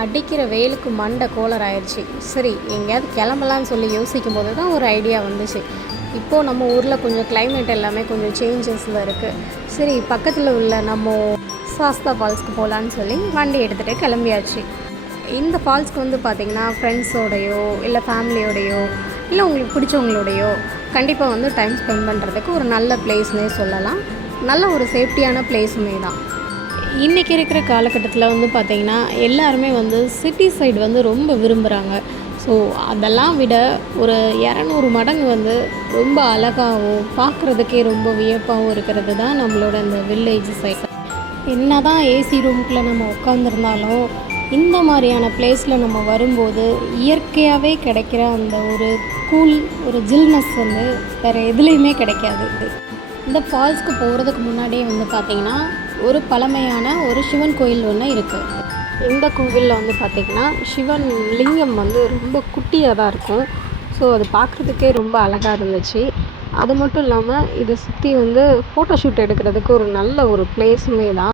அடிக்கிற வெயிலுக்கு மண்டை கோளர் ஆயிடுச்சு. சரி எங்கேயாவது கிளம்பலான்னு சொல்லி யோசிக்கும் போது தான் ஒரு ஐடியா வந்துச்சு. இப்போது நம்ம ஊரில் கொஞ்சம் கிளைமேட் எல்லாமே கொஞ்சம் சேஞ்சஸில் இருக்குது. சரி பக்கத்தில் உள்ள நம்ம சாஸ்தா ஃபால்ஸ்க்கு போகலான்னு சொல்லி வண்டி எடுத்துகிட்டு கிளம்பியாச்சு. இந்த ஃபால்ஸ்க்கு வந்து பார்த்திங்கன்னா ஃப்ரெண்ட்ஸோடையோ இல்லை ஃபேமிலியோடையோ இல்லை உங்களுக்கு பிடிச்சவங்களோடையோ கண்டிப்பாக வந்து டைம் ஸ்பெண்ட் பண்ணுறதுக்கு ஒரு நல்ல பிளேஸ்னே சொல்லலாம். நல்ல ஒரு சேஃப்டியான பிளேஸுமே தான். இன்றைக்கி இருக்கிற காலகட்டத்தில் வந்து பார்த்திங்கன்னா எல்லாருமே வந்து சிட்டி சைடு வந்து ரொம்ப விரும்புகிறாங்க. ஸோ அதெல்லாம் விட ஒரு 200 மடங்கு வந்து ரொம்ப அழகாகவும் பார்க்குறதுக்கே ரொம்ப வியப்பாகவும் இருக்கிறது தான் நம்மளோட இந்த வில்லேஜ் சைடு. என்ன தான் ஏசி ரூம்குள்ளே நம்ம உட்காந்துருந்தாலும் இந்த மாதிரியான பிளேஸில் நம்ம வரும்போது இயற்கையாகவே கிடைக்கிற அந்த ஒரு கூல் ஒரு ஜில்னஸ் வந்து வேறு எதுலேயுமே கிடைக்காது. இந்த ஃபால்ஸ்க்கு போகிறதுக்கு முன்னாடியே வந்து பார்த்திங்கன்னா ஒரு பழமையான ஒரு சிவன் கோயில் ஒன்று இருக்குது. இந்த கோவிலில் வந்து பார்த்திங்கன்னா சிவன் லிங்கம் வந்து ரொம்ப குட்டியாக தான் இருக்கும். ஸோ அது பார்க்குறதுக்கே ரொம்ப அழகாக இருந்துச்சு. அது மட்டும் இல்லாமல் இதை சுற்றி வந்து ஃபோட்டோ ஷூட் எடுக்கிறதுக்கு ஒரு நல்ல ஒரு பிளேஸுமே தான்.